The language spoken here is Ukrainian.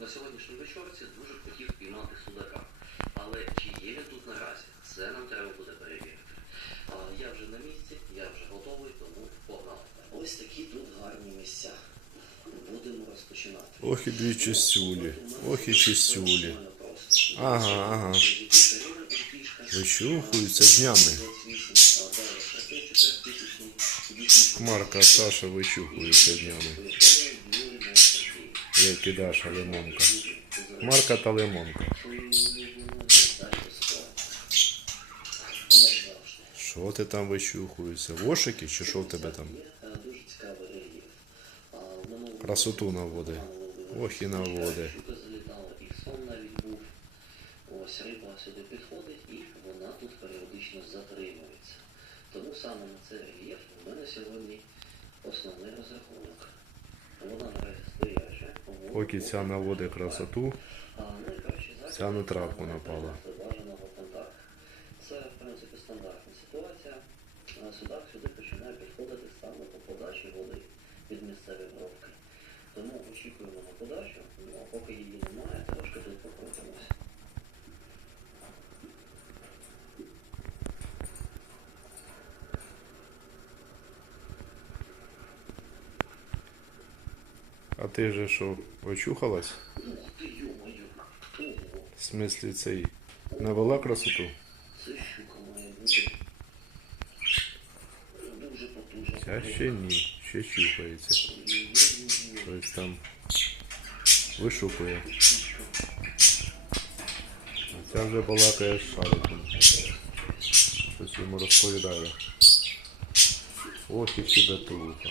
На сьогоднішній вечорці дуже хотів піймати судака. Але чи є він тут наразі? Це нам треба буде перевірити. А, я вже на місці, я вже готовий, тому погнали. Ось такі тут гарні місця. Будемо розпочинати. Ох і дві чистюлі. Ох і чистюлі. Ага, ага. Вичухуються днями. Марка Саша вичухується днями. Як Даша лимонка. Марка та лимонка. Що ти там вичухуєшся? Вошики чи що в тебе там? Красоту наводи. Ох і наводи. Ось риба сюди підходить і вона тут періодично затримується. Тому саме на цей рельєф у мене сьогодні основний розрахунок. Поки ця наводить красоту, ця на травку напала. Це, в принципі, стандартна ситуація. Судак сюди починає підходити саме по подачі води від місцевої обробки. Тому очікуємо на подачу, ну а поки її немає, А ти же що, очухалась? В смислі цей навела красоту? Ця ще ні, ще чухається. Щось там вишукує. А ця вже балакає з шариком. Щось йому розповідає. Ох і щебетуха.